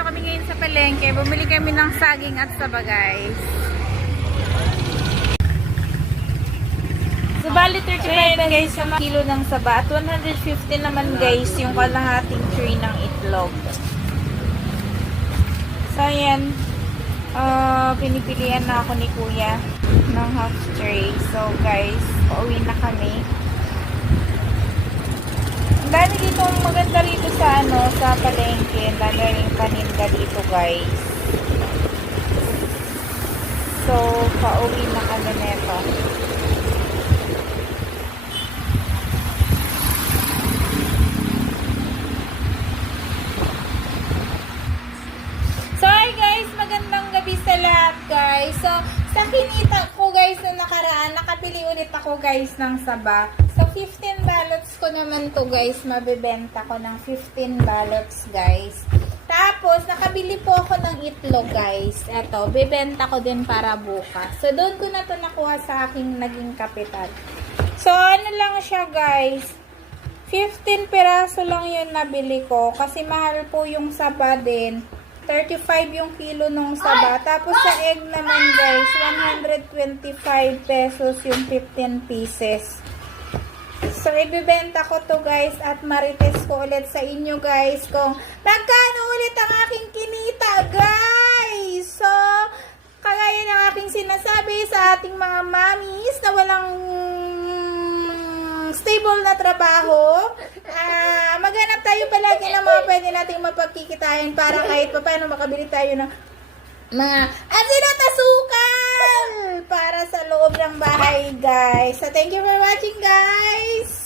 nandito kami ngayon sa palengke. Bumili kami ng saging at saba, guys. So, bali 35 guys yung kilo ng saba. At 150 naman guys yung kalahating tray ng itlog. So, ayan. Pinipilian na ako ni Kuya ng half tray. So, guys, pauwi na kami. Ang dami dito maganda rito sa sa palengke. Ang dami rin paninda dito, guys. So, pauwi na kami neto. So, hi guys! Magandang gabi sa lahat, guys. So, sa kinita ko, guys, na nakaraan, nakabili ulit ako, guys, ng saba. So, 15 ballots ko naman to, guys. Mabibenta ko ng 15 ballots, guys. Tapos, nakabili po ako ng itlog, guys. Eto, bibenta ko din para bukas. So, doon ko na to nakuha sa aking naging kapital. So, ano lang siya, guys. 15 piraso lang yun nabili ko. Kasi mahal po yung saba din. 35 yung kilo nung saba. Tapos sa egg naman, guys, 125 pesos yung 15 pieces. So, ibibenta ko to, guys, at marites ko ulit sa inyo, guys, kung magkano ulit ang aking kinita, guys. So, kagaya ng aking sinasabi sa ating mga mommies na walang stable na trabaho, maghanap tayo palagi ng mga pwede nating mapagkikitain para kahit pa paano makabili tayo ng mga asin at asukal para sa loob ng bahay, guys. So, thank you for watching, guys.